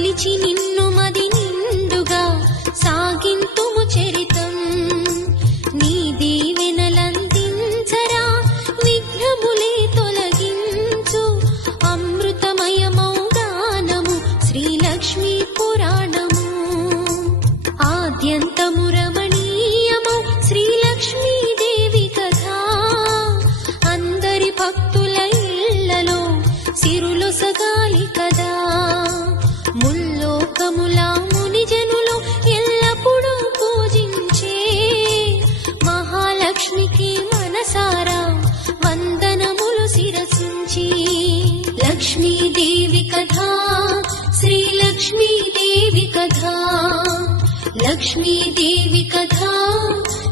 కొలిచి నిన్ను మది నిండుగా సాగింతుము చరితం నీ దీవెనలందించరా విఘ్నములే తొలగించు అమృతమయమౌ గానము శ్రీలక్ష్మీ పురాణము ఆద్యంతము రమణీయమౌ శ్రీలక్ష్మీదేవి కథ అందరి భక్తుల ఇళ్లలో సిరులొసగాలి కదా ముల్లోకముల మునిజనులు ఎల్లప్పుడూ పూజించే మహాలక్ష్మికి మనసారా వందనములు శిరసుంచి లక్ష్మీదేవి కథ శ్రీలక్ష్మీదేవి కథ లక్ష్మీదేవి కథ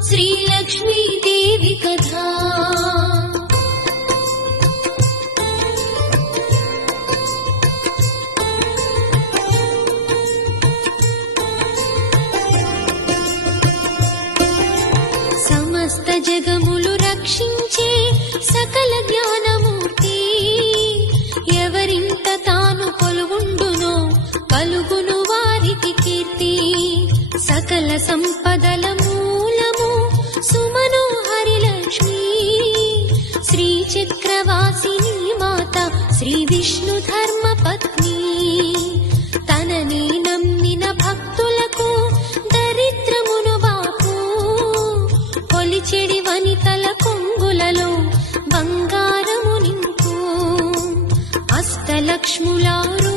శ్రీలక్ష్మీదేవి కథ సమస్త జగములు రక్షించే సకల జ్ఞానమూర్తి ఎవరింట తాను కొలువుండునో కలుగును వారికి కీర్తి సకల సంపదల మూలము సుమనోహరి లక్ష్మి శ్రీ చక్రవాసిని మాత శ్రీ విష్ణు ధర్మ పత్ని తనని నమ్మిన భక్తులకు దరిద్రమును బాపు కొలిచెడి వనితల కొంగులలో బంగారము నింపు అష్టలక్ష్ములారు